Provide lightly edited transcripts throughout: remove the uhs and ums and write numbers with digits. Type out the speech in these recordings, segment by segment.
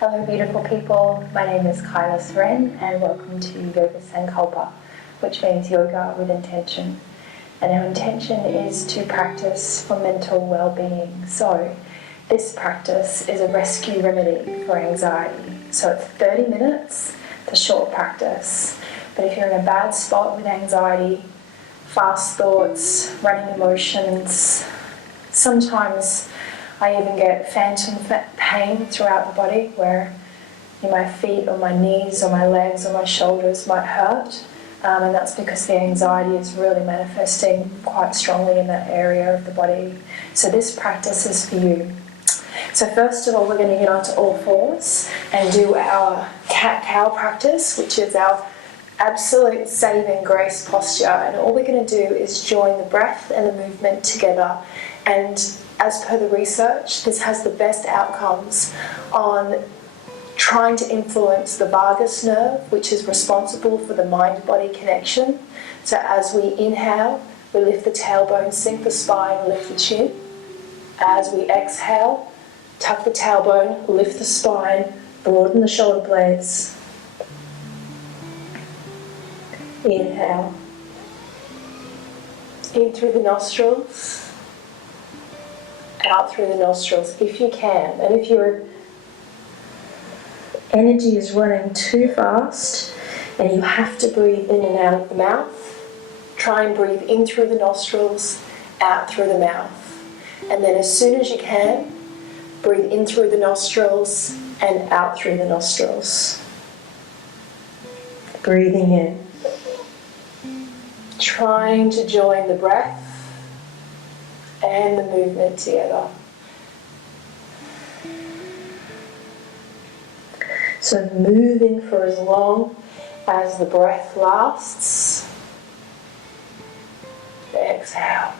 Hello beautiful people, my name is Kyla Seren and welcome to Yoga Sankalpa, which means yoga with intention. And our intention is to practice for mental well-being. So this practice is a rescue remedy for anxiety. So it's 30 minutes, it's a short practice. But if you're in a bad spot with anxiety, fast thoughts, running emotions, sometimes I even get phantom pain throughout the body where my feet or my knees or my legs or my shoulders might hurt. And that's because the anxiety is really manifesting quite strongly in that area of the body. So this practice is for you. So first of all, we're going to get onto all fours and do our cat-cow practice, which is our absolute saving grace posture. And all we're going to do is join the breath and the movement together. And as per the research, this has the best outcomes on trying to influence the vagus nerve, which is responsible for the mind-body connection. So as we inhale, we lift the tailbone, sink the spine, lift the chin. As we exhale, tuck the tailbone, lift the spine, broaden the shoulder blades. Inhale. In through the nostrils. Out through the nostrils if you can. And if your energy is running too fast and you have to breathe in and out of the mouth, try and breathe in through the nostrils, out through the mouth. And then as soon as you can, breathe in through the nostrils and out through the nostrils. Breathing in. Trying to join the breath and the movement together. So moving for as long as the breath lasts. Exhale.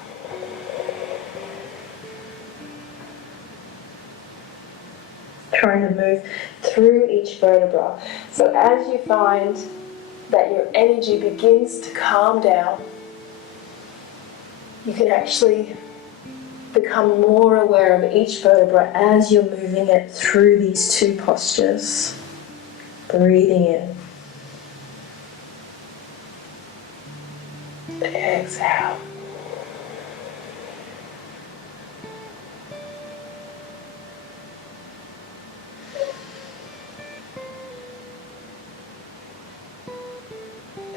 Trying to move through each vertebra. So as you find that your energy begins to calm down, you can actually become more aware of each vertebra as you're moving it through these two postures. Breathing in. Exhale.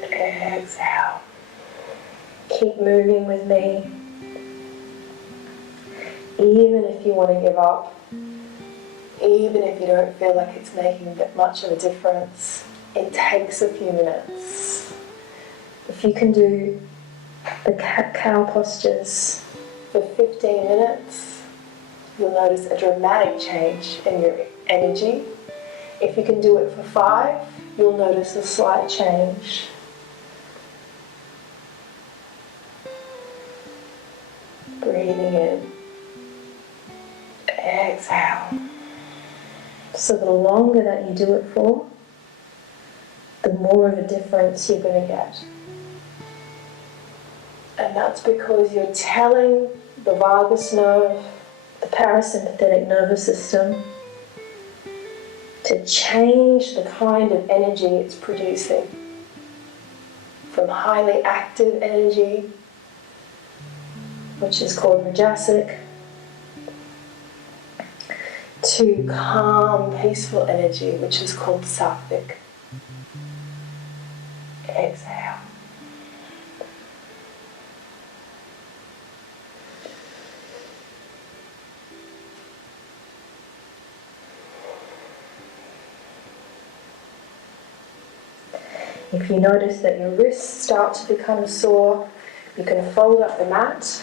Exhale. Keep moving with me. Even if you want to give up, even if you don't feel like it's making that much of a difference, it takes a few minutes. If you can do the cat-cow postures for 15 minutes, you'll notice a dramatic change in your energy. If you can do it for 5, you'll notice a slight change. Breathing in. Exhale. So the longer that you do it for, the more of a difference you're going to get. And that's because you're telling the vagus nerve, the parasympathetic nervous system, to change the kind of energy it's producing from highly active energy, which is called rajasic, to calm, peaceful energy, which is called sattvic. Exhale. If you notice that your wrists start to become sore, you can fold up the mat,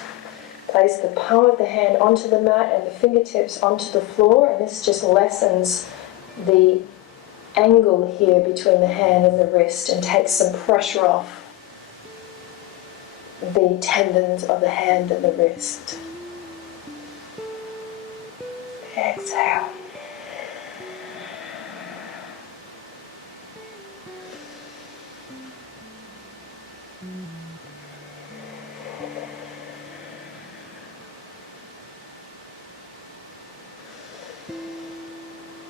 place the palm of the hand onto the mat and the fingertips onto the floor, and this just lessens the angle here between the hand and the wrist and takes some pressure off the tendons of the hand and the wrist. Exhale.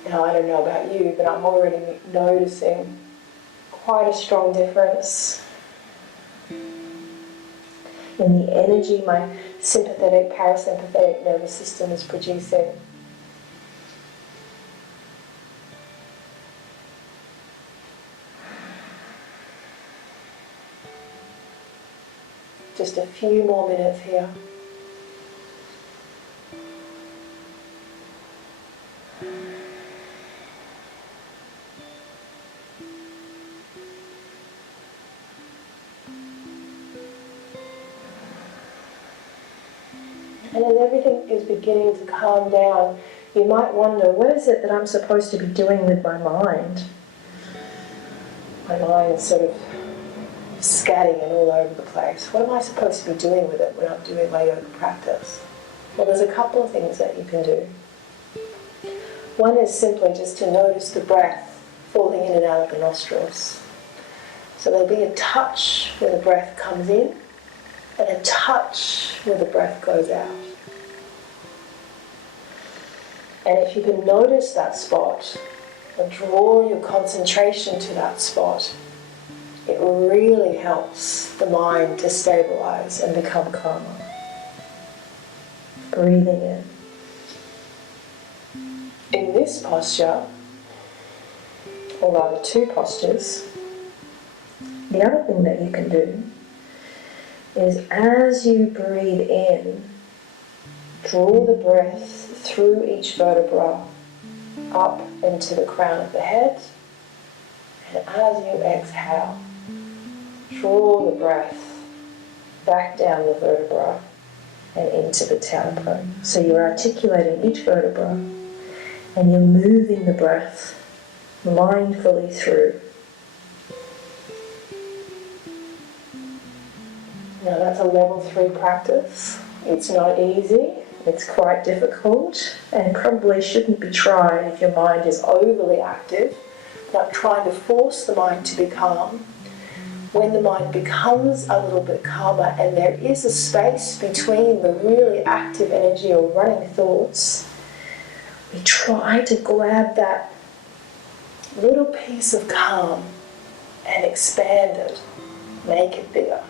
Now, I don't know about you, but I'm already noticing quite a strong difference in the energy my sympathetic, parasympathetic nervous system is producing. Just a few more minutes here. And as everything is beginning to calm down, you might wonder, what is it that I'm supposed to be doing with my mind? My mind is sort of scatting and all over the place. What am I supposed to be doing with it when I'm doing my yoga practice? Well, there's a couple of things that you can do. One is simply just to notice the breath falling in and out of the nostrils. So there'll be a touch where the breath comes in and a touch where the breath goes out. And if you can notice that spot and draw your concentration to that spot, it really helps the mind to stabilize and become calmer. Breathing in. In this posture, or rather two postures, the other thing that you can do is as you breathe in, draw the breath through each vertebra up into the crown of the head, and as you exhale, draw the breath back down the vertebra and into the tailbone. So you're articulating each vertebra and you're moving the breath mindfully through. Now that's a level 3 practice. It's not easy, it's quite difficult, and probably shouldn't be tried if your mind is overly active, not trying to force the mind to be calm. When the mind becomes a little bit calmer and there is a space between the really active energy or running thoughts, we try to grab that little piece of calm and expand it, make it bigger,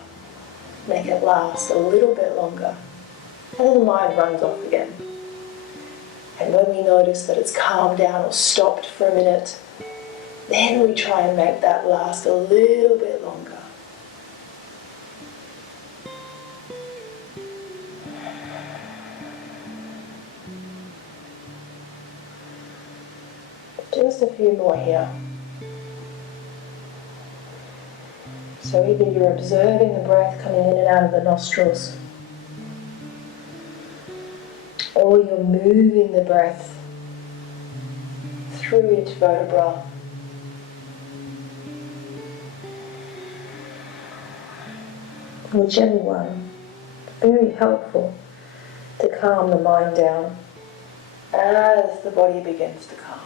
make it last a little bit longer, and then the mind runs off again. And when we notice that it's calmed down or stopped for a minute, then we try and make that last a little bit longer. Just a few more here. So either you're observing the breath coming in and out of the nostrils, or you're moving the breath through each vertebra. Whichever one, very helpful to calm the mind down as the body begins to calm.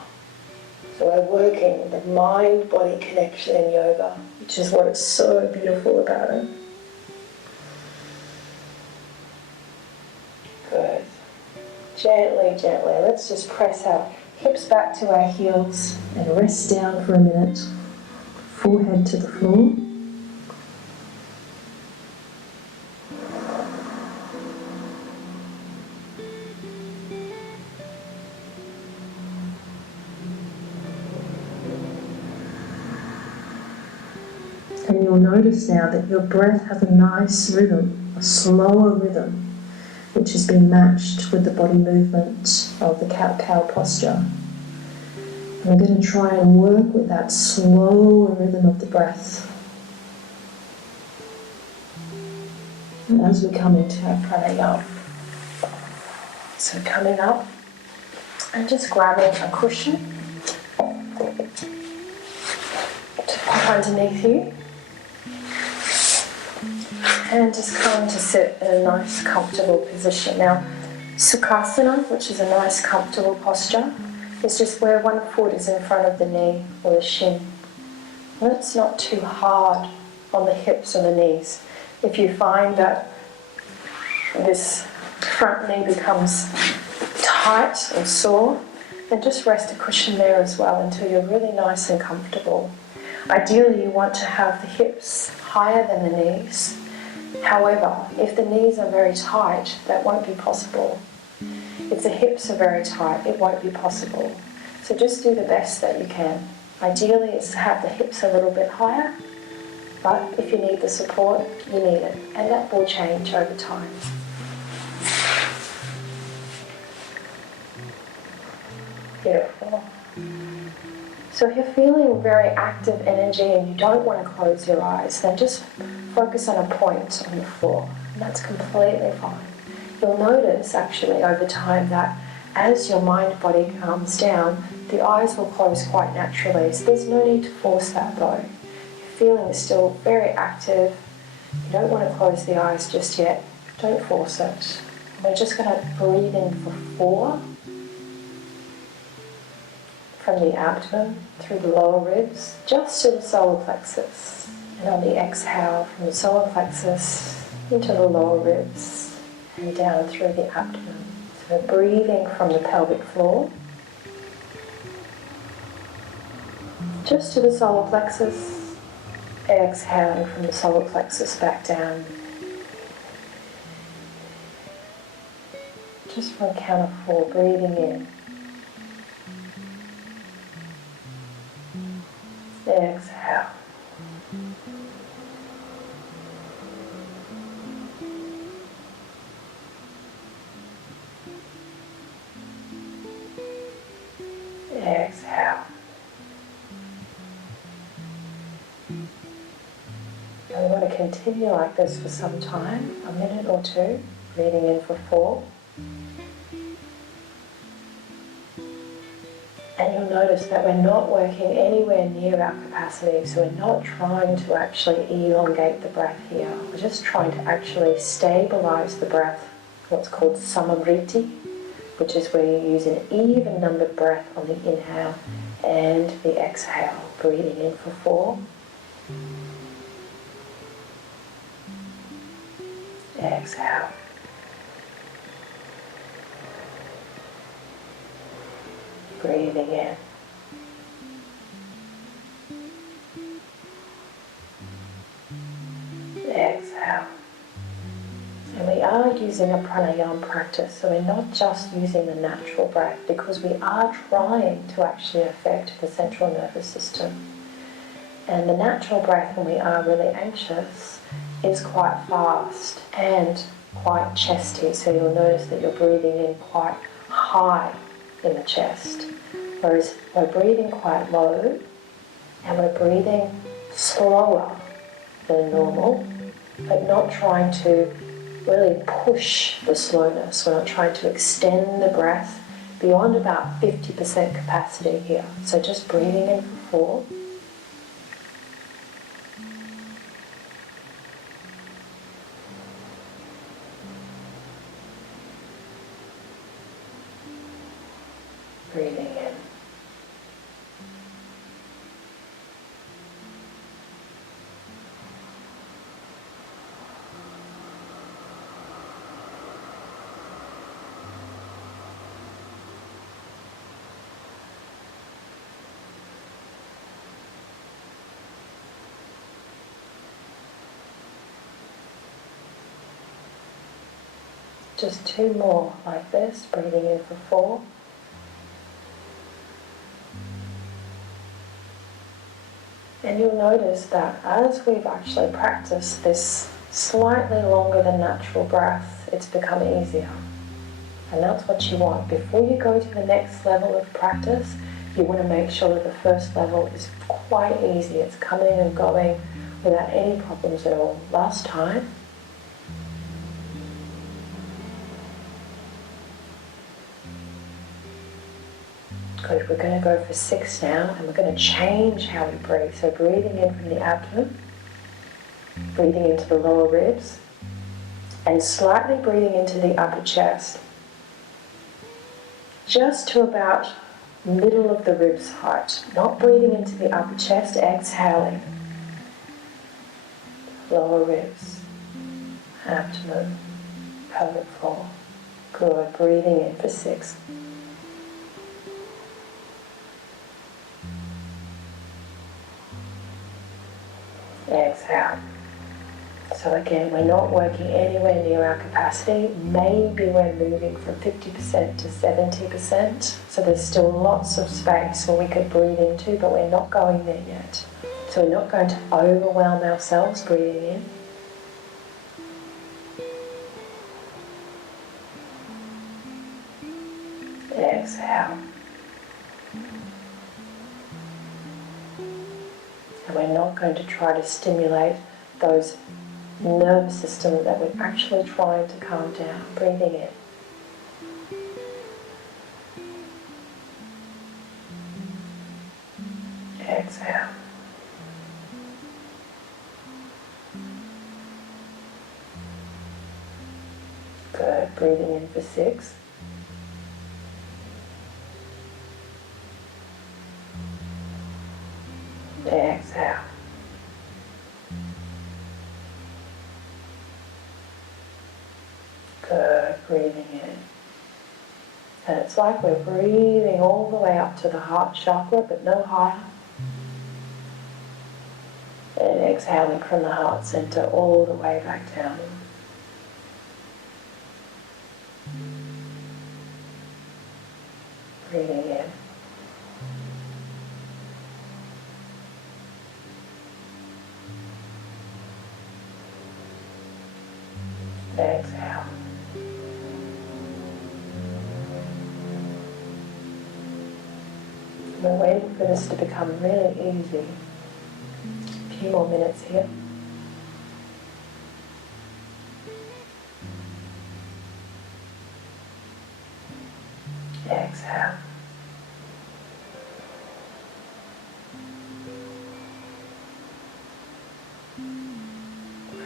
So we're working with the mind-body connection in yoga, which is what is so beautiful about it. Good. Gently, gently. Let's just press our hips back to our heels and rest down for a minute. Forehead to the floor. And you'll notice now that your breath has a nice rhythm, a slower rhythm, which has been matched with the body movement of the cat-cow posture. And we're going to try and work with that slower rhythm of the breath. And as we come into our pranayama, so coming up and just grabbing a cushion to pop underneath you. And just coming to sit in a nice, comfortable position. Now, Sukhasana, which is a nice, comfortable posture, is just where one foot is in front of the knee or the shin. And it's not too hard on the hips or the knees. If you find that this front knee becomes tight or sore, And just rest a cushion there as well until you're really nice and comfortable. Ideally, you want to have the hips higher than the knees. However, if the knees are very tight, that won't be possible. If the hips are very tight, it won't be possible. So just do the best that you can. Ideally, it's to have the hips a little bit higher, but if you need the support, you need it. And that will change over time. Beautiful. So if you're feeling very active energy and you don't want to close your eyes, then just focus on a point on the floor. And that's completely fine. You'll notice actually over time that as your mind-body calms down, the eyes will close quite naturally. So there's no need to force that though. Your feeling is still very active. You don't want to close the eyes just yet. Don't force it. We're just going to breathe in for 4. From the abdomen through the lower ribs, just to the solar plexus. And on the exhale, from the solar plexus into the lower ribs and down through the abdomen. So we're breathing from the pelvic floor, just to the solar plexus, exhaling from the solar plexus back down. Just from a count of 4, breathing in. Exhale. Exhale. And we want to continue like this for some time, a minute or 2, breathing in for 4. And you'll notice that we're not working anywhere near our capacity, so we're not trying to actually elongate the breath here. We're just trying to actually stabilize the breath, what's called samavriti, which is where you use an even numbered breath on the inhale and the exhale. Breathing in for 4. Exhale. Breathing in. Exhale. And we are using a pranayama practice, so we're not just using the natural breath because we are trying to actually affect the central nervous system. And the natural breath when we are really anxious is quite fast and quite chesty, so you'll notice that you're breathing in quite high in the chest, whereas we're breathing quite low and we're breathing slower than normal, but not trying to really push the slowness. We're not trying to extend the breath beyond about 50% capacity here. So just breathing in for 4. Breathing in. Just 2 more like this, breathing in for 4. And you'll notice that as we've actually practiced this slightly longer than natural breath, it's become easier. And that's what you want. Before you go to the next level of practice, you want to make sure that the first level is quite easy. It's coming and going without any problems at all. Last time. Good, we're going to go for 6 now, and we're going to change how we breathe. So breathing in from the abdomen, breathing into the lower ribs, and slightly breathing into the upper chest, just to about middle of the ribs height. Not breathing into the upper chest, exhaling. Lower ribs, abdomen, pelvic floor. Good, breathing in for 6. Exhale. So again, we're not working anywhere near our capacity. Maybe we're moving from 50% to 70%. So there's still lots of space where we could breathe into, but we're not going there yet. So we're not going to overwhelm ourselves breathing in. Exhale. And we're not going to try to stimulate those nervous system that we're actually trying to calm down. Breathing in. Exhale. Good. Breathing in for 6. Exhale. Good. Breathing in. And it's like we're breathing all the way up to the heart chakra, but no higher. And exhaling from the heart center all the way back down. Breathing in. Exhale. We're waiting for this to become really easy. A few more minutes here. Exhale.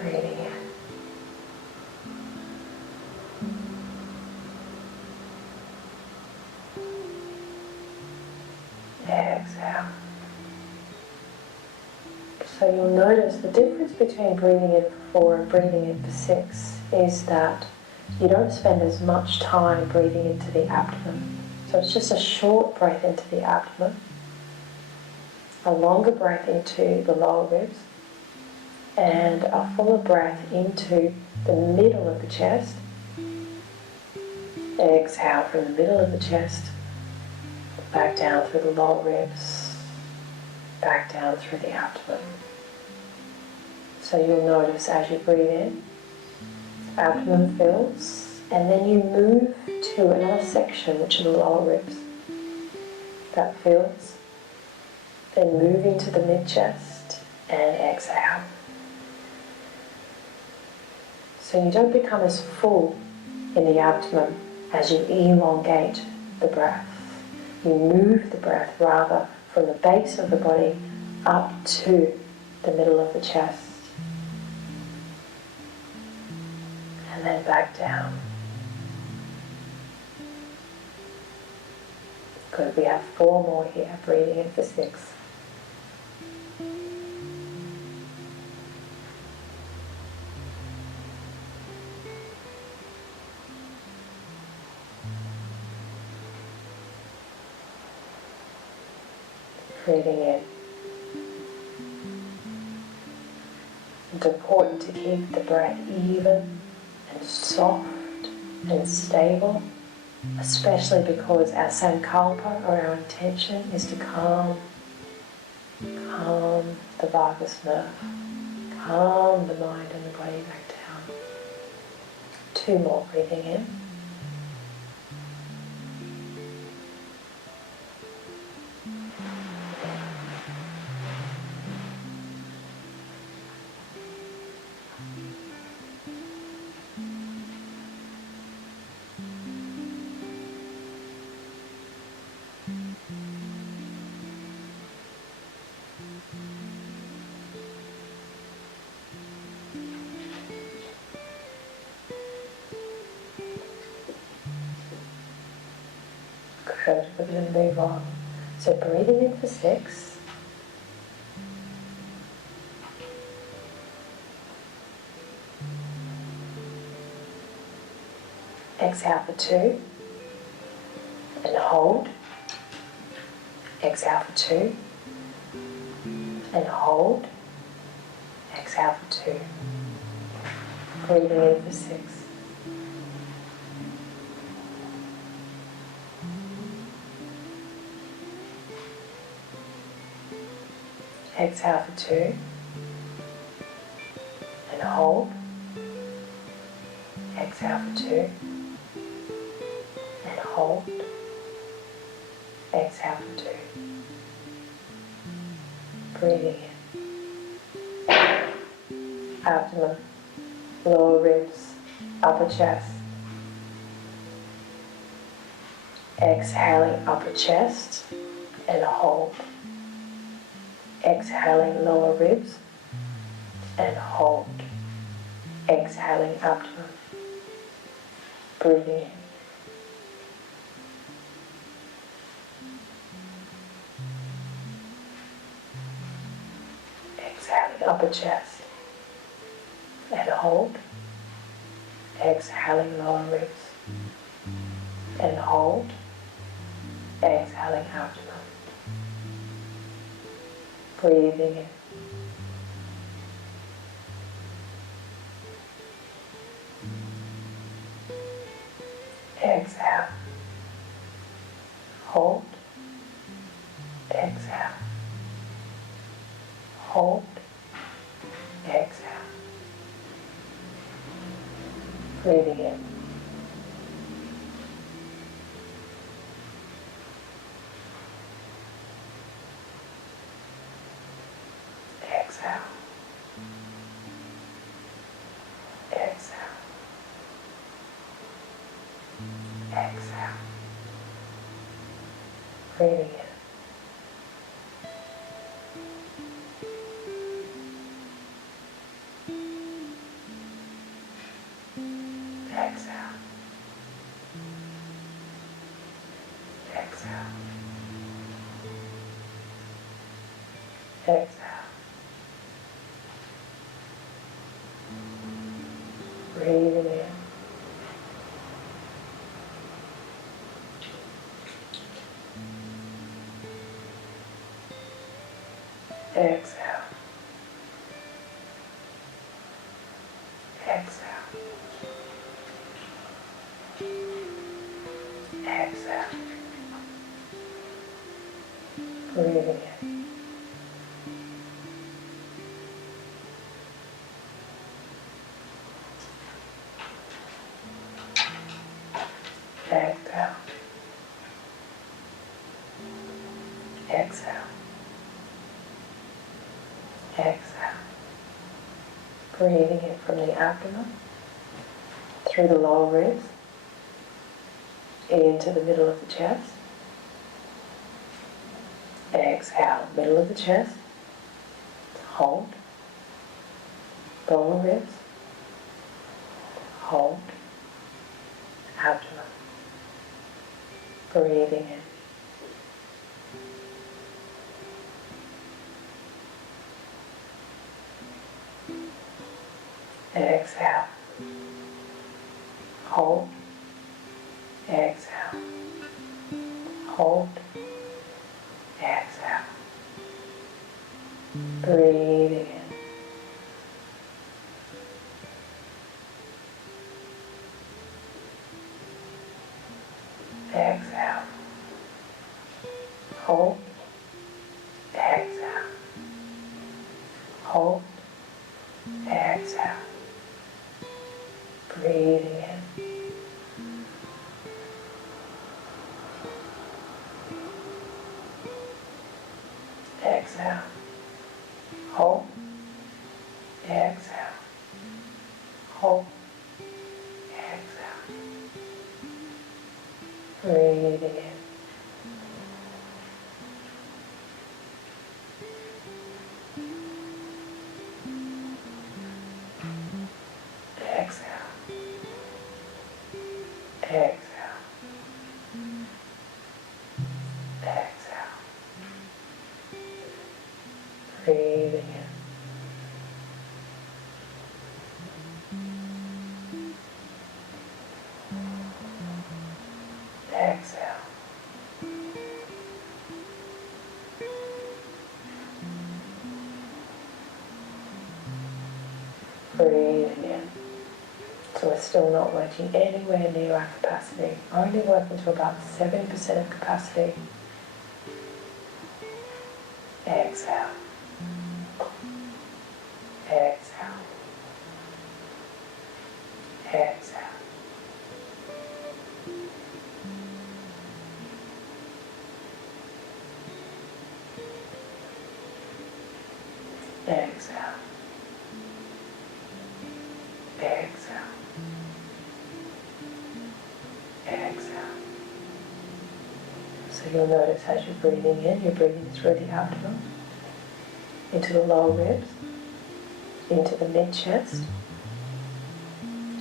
Breathing in. Exhale. So you'll notice the difference between breathing in for 4 and breathing in for 6 is that you don't spend as much time breathing into the abdomen. So it's just a short breath into the abdomen, a longer breath into the lower ribs, and a fuller breath into the middle of the chest. Exhale from the middle of the chest, back down through the lower ribs, back down through the abdomen. So you'll notice as you breathe in, abdomen fills, and then you move to another section, which are the lower ribs. That fills, then move into the mid-chest and exhale. So you don't become as full in the abdomen as you elongate the breath. You move the breath rather from the base of the body up to the middle of the chest. And then back down. Good, we have 4 more here, breathing in for 6. Breathing in. It's important to keep the breath even and soft and stable, especially because our sankalpa, or our intention, is to calm the vagus nerve, calm the mind and the body back down. 2 more, breathing in. Good, we're going to move on. So breathing in for 6. Exhale for 2. And hold. Exhale for 2. And hold. Exhale for 2. Breathing in for 6. Exhale for 2. And hold. Exhale for 2. And hold. Exhale for 2. Breathing in. Abdomen, lower ribs, upper chest. Exhaling upper chest and hold. Exhaling lower ribs and hold. Exhaling abdomen. Breathing in. Exhaling upper chest and hold. Exhaling lower ribs and hold. Exhaling abdomen. Breathing in. Exhale. Hold. Exhale. Hold. Exhale. Breathing in. Exhale. Exhale. Exhale. Breathing in. Exhale. Exhale. Exhale. Breathing in. Exhale. Exhale. Exhale. Breathing in. Exhale. Exhale. Exhale. Breathing in from the abdomen, through the lower ribs, into the middle of the chest. Exhale, middle of the chest. Hold. Lower ribs. Hold. Abdomen. Breathing in. Exhale. Hold. Exhale. Hold. Exhale. Breathing in. Exhale. Hold. Exhale. Hold. Exhale. Breathing in. Exhale. Hold. Exhale. Hold. Exhale. Breathing in. Exhale. Exhale. Exhale. Breathing in. Exhale. Breathing in. So we're still not working anywhere near our capacity, only working to about 70% of capacity. Exhale. Exhale. Exhale. Exhale. Exhale. Exhale. So you'll notice as you're breathing in, you're breathing through the abdomen, into the lower ribs, into the mid-chest,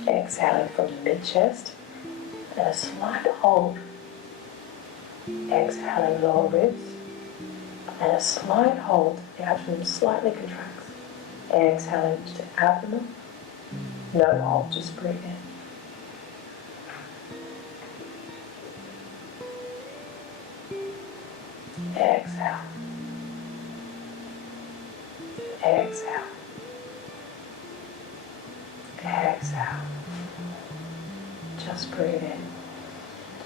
exhaling from the mid-chest, and a slight hold, exhaling lower ribs, and a slight hold, the abdomen slightly contracts, exhaling to the abdomen, no hold, just breathe in. Exhale. Exhale. Exhale. Just breathe in.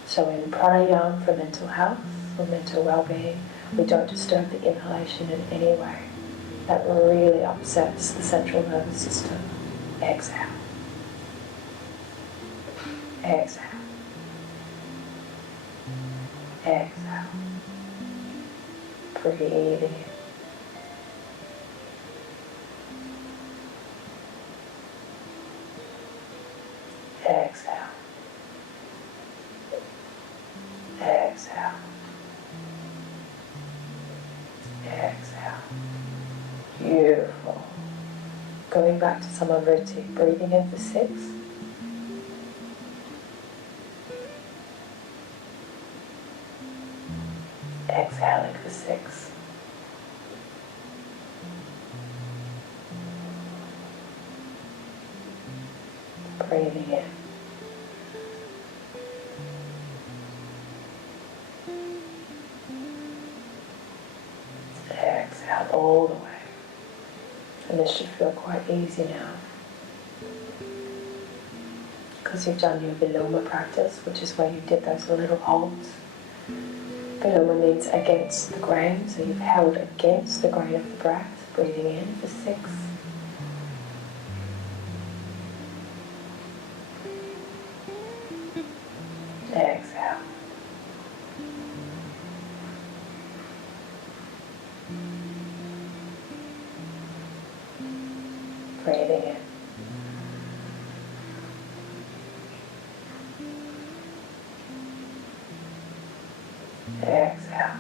So in Pranayama for mental health or mental well-being, we don't disturb the inhalation in any way. That really upsets the central nervous system. Exhale. Exhale. Exhale. Breathing in. Exhale. Exhale. Exhale. Beautiful. Going back to Samadhi, breathing in for 6. Exhaling for 6. Breathing in. Exhale all the way. And this should feel quite easy now. Because you've done your Viloma practice, which is where you did those little holds. Viloma means against the grain, so you've held against the grain of the breath, breathing in for 6. Exhale. Breathing in. Exhale.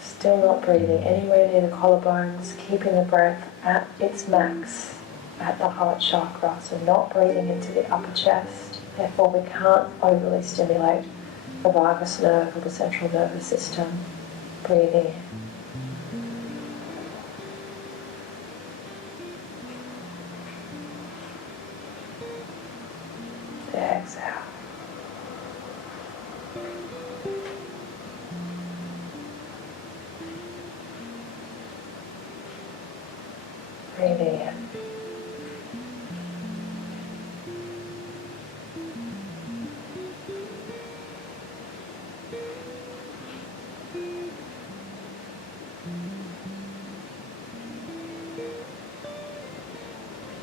Still not breathing anywhere near the collarbones, keeping the breath at its max at the heart chakra, so not breathing into the upper chest. Therefore we can't overly stimulate the vagus nerve or the central nervous system. Breathing in. Exhale. Breathing in.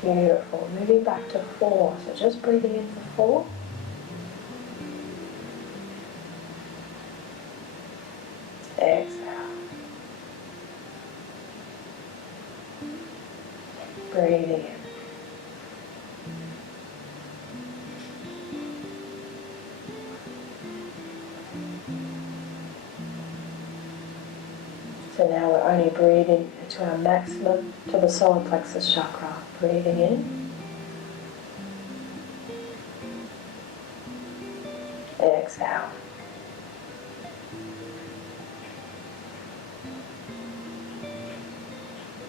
Beautiful. Moving back to 4. So just breathing in for 4. Exhale. Breathing in. So now we're only breathing to our maximum, to the solar plexus chakra. Breathing in. Exhale.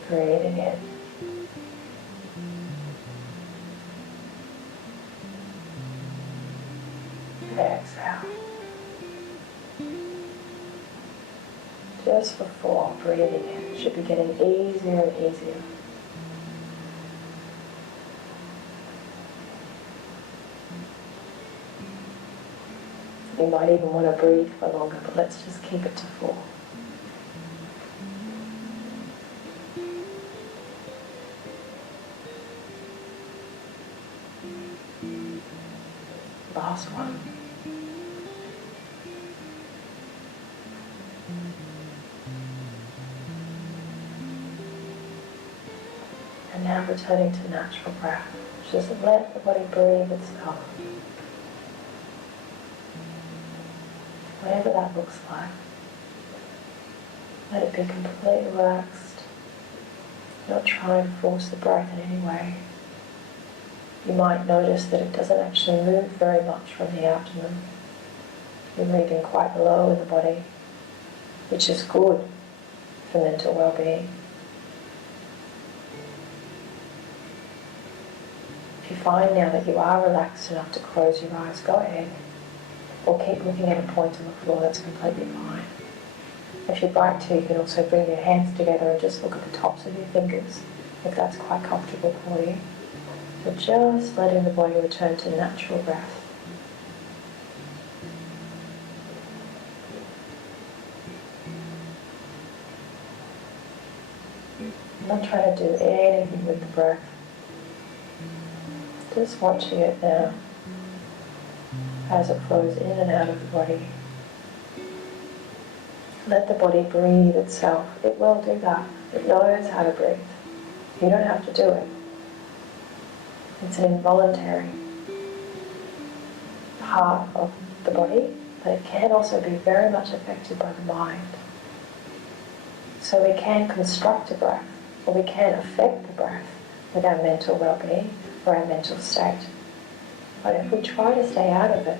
Breathing in. Exhale. Just for 4, breathing in. Should be getting easier and easier. You might even want to breathe for longer, but let's just keep it to 4. Last one. And now returning to natural breath. Just let the body breathe itself. Whatever that looks like. Let it be completely relaxed. Not try and force the breath in any way. You might notice that it doesn't actually move very much from the abdomen. You're breathing quite low in the body, which is good for mental well-being. If you find now that you are relaxed enough to close your eyes, go ahead. Or keep looking at a point on the floor, that's completely fine. If you'd like to, you can also bring your hands together and just look at the tops of your fingers, if that's quite comfortable for you. But just letting the body return to natural breath. I'm not trying to do anything with the breath. Just watching it now as it flows in and out of the body. Let the body breathe itself. It will do that. It knows how to breathe. You don't have to do it. It's an involuntary part of the body, but it can also be very much affected by the mind. So we can construct a breath, or we can affect the breath with our mental well-being or our mental state. But if we try to stay out of it,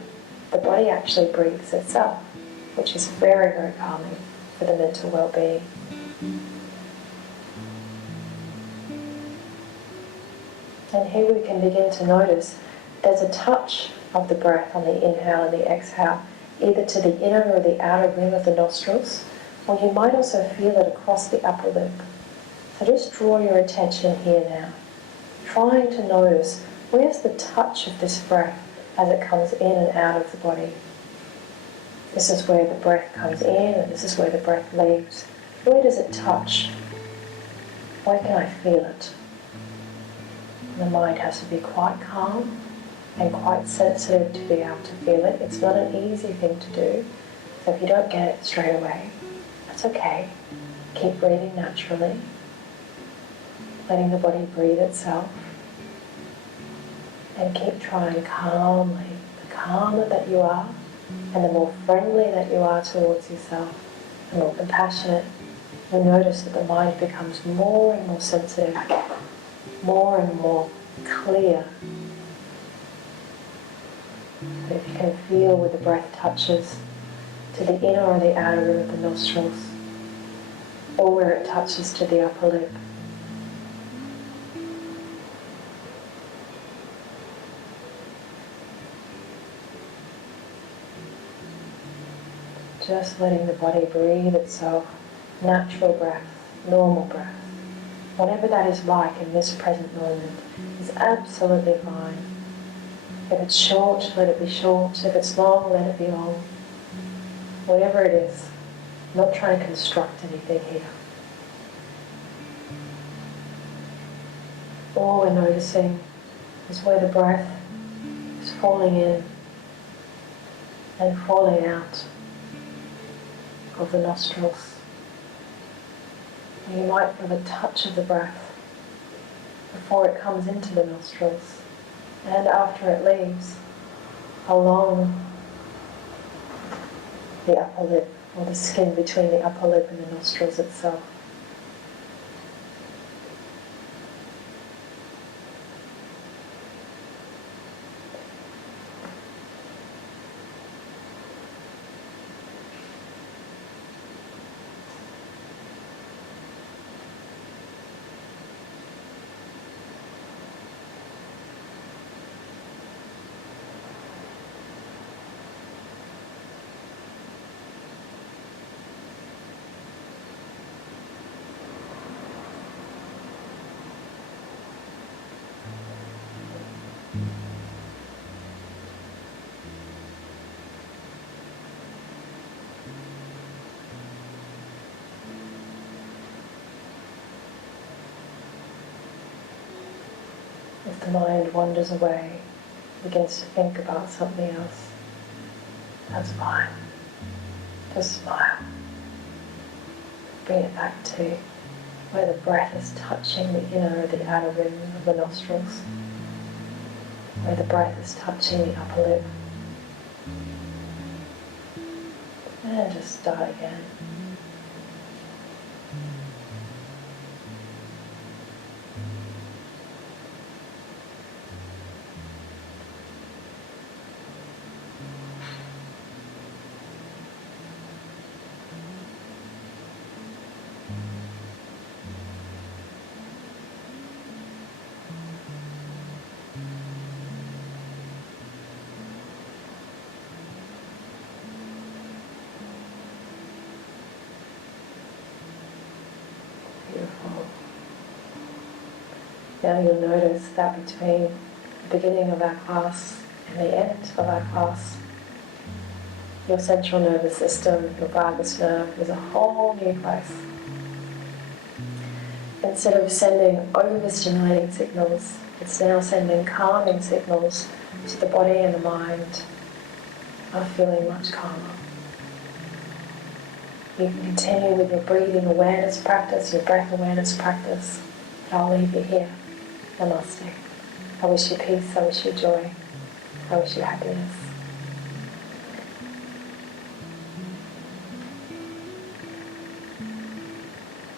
the body actually breathes itself, which is very, very calming for the mental well-being. And here we can begin to notice there's a touch of the breath on the inhale and the exhale, either to the inner or the outer rim of the nostrils, or you might also feel it across the upper lip. So just draw your attention here now, trying to notice where's the touch of this breath as it comes in and out of the body. This is where the breath comes in and this is where the breath leaves. Where does it touch? Where can I feel it? The mind has to be quite calm and quite sensitive to be able to feel it. It's not an easy thing to do, so if you don't get it straight away, that's okay. Keep breathing naturally, letting the body breathe itself, and keep trying calmly. The calmer that you are, and the more friendly that you are towards yourself, the more compassionate, you'll notice that the mind becomes more and more sensitive, more and more clear. But if you can feel where the breath touches to the inner or the outer rim of the nostrils, or where it touches to the upper lip. Just letting the body breathe itself, natural breath, normal breath. Whatever that is like in this present moment is absolutely fine. If it's short, let it be short. If it's long, let it be long. Whatever it is, I'm not trying to construct anything here. All we're noticing is where the breath is falling in and falling out of the nostrils. And you might feel the touch of the breath before it comes into the nostrils and after it leaves along the upper lip, or the skin between the upper lip and the nostrils itself. If the mind wanders away, begins to think about something else, that's fine. Just smile. Bring it back to where the breath is touching the inner or the outer rim of the nostrils, where the breath is touching the upper lip. And just start again. Beautiful. Now you'll notice that between the beginning of our class and the end of our class, your central nervous system, your vagus nerve, is a whole new place. Instead of sending overstimulating signals, it's now sending calming signals to the body and the mind are feeling much calmer. You can continue with your breathing awareness practice, your breath awareness practice, but I'll leave you here. Namaste. I wish you peace, I wish you joy, I wish you happiness.